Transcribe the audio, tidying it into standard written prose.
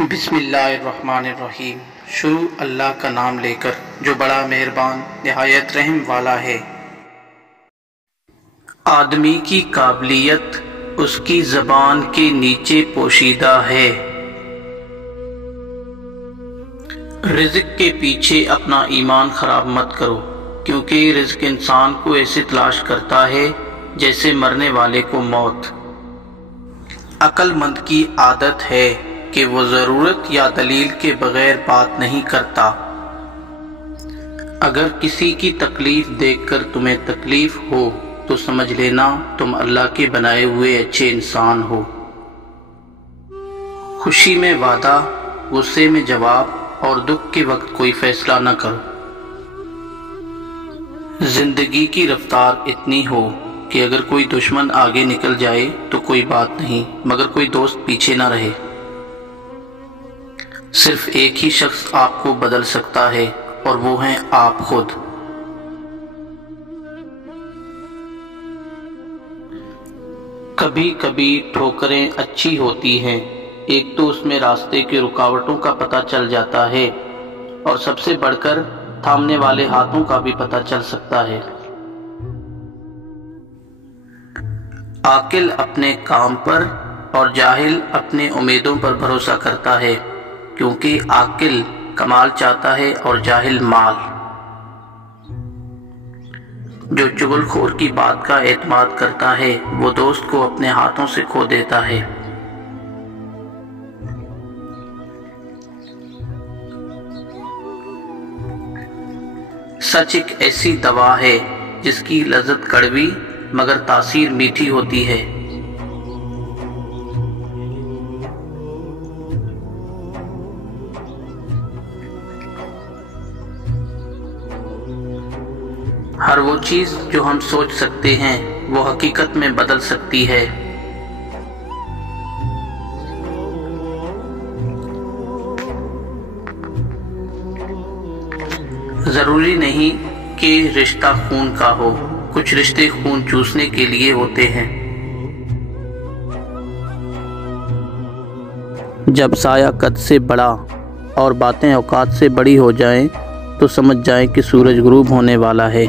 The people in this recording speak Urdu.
بسم اللہ الرحمن الرحیم۔ شروع اللہ کا نام لے کر جو بڑا مہربان نہایت رحم والا ہے۔ آدمی کی قابلیت اس کی زبان کے نیچے پوشیدہ ہے۔ رزق کے پیچھے اپنا ایمان خراب مت کرو، کیونکہ رزق انسان کو ایسے تلاش کرتا ہے جیسے مرنے والے کو موت۔ عقل مند کی عادت ہے کہ وہ ضرورت یا دلیل کے بغیر بات نہیں کرتا۔ اگر کسی کی تکلیف دیکھ کر تمہیں تکلیف ہو تو سمجھ لینا تم اللہ کے بنائے ہوئے اچھے انسان ہو۔ خوشی میں وعدہ، غصے میں جواب اور دکھ کے وقت کوئی فیصلہ نہ کرو۔ زندگی کی رفتار اتنی ہو کہ اگر کوئی دشمن آگے نکل جائے تو کوئی بات نہیں، مگر کوئی دوست پیچھے نہ رہے۔ صرف ایک ہی شخص آپ کو بدل سکتا ہے اور وہ ہیں آپ خود۔ کبھی کبھی ٹھوکریں اچھی ہوتی ہیں، ایک تو اس میں راستے کی رکاوٹوں کا پتہ چل جاتا ہے، اور سب سے بڑھ کر تھامنے والے ہاتھوں کا بھی پتہ چل سکتا ہے۔ عاقل اپنے کام پر اور جاہل اپنے امیدوں پر بھروسہ کرتا ہے، کیونکہ عاقل کمال چاہتا ہے اور جاہل مال۔ جو چغل خور کی بات کا اعتماد کرتا ہے وہ دوست کو اپنے ہاتھوں سے کھو دیتا ہے۔ سچ ایک ایسی دوا ہے جس کی لذت کڑوی مگر تاثیر میٹھی ہوتی ہے۔ ہر وہ چیز جو ہم سوچ سکتے ہیں وہ حقیقت میں بدل سکتی ہے۔ ضروری نہیں کہ رشتہ خون کا ہو، کچھ رشتے خون چوسنے کے لیے ہوتے ہیں۔ جب سایہ قد سے بڑا اور باتیں اوقات سے بڑی ہو جائیں تو سمجھ جائیں کہ سورج غروب ہونے والا ہے۔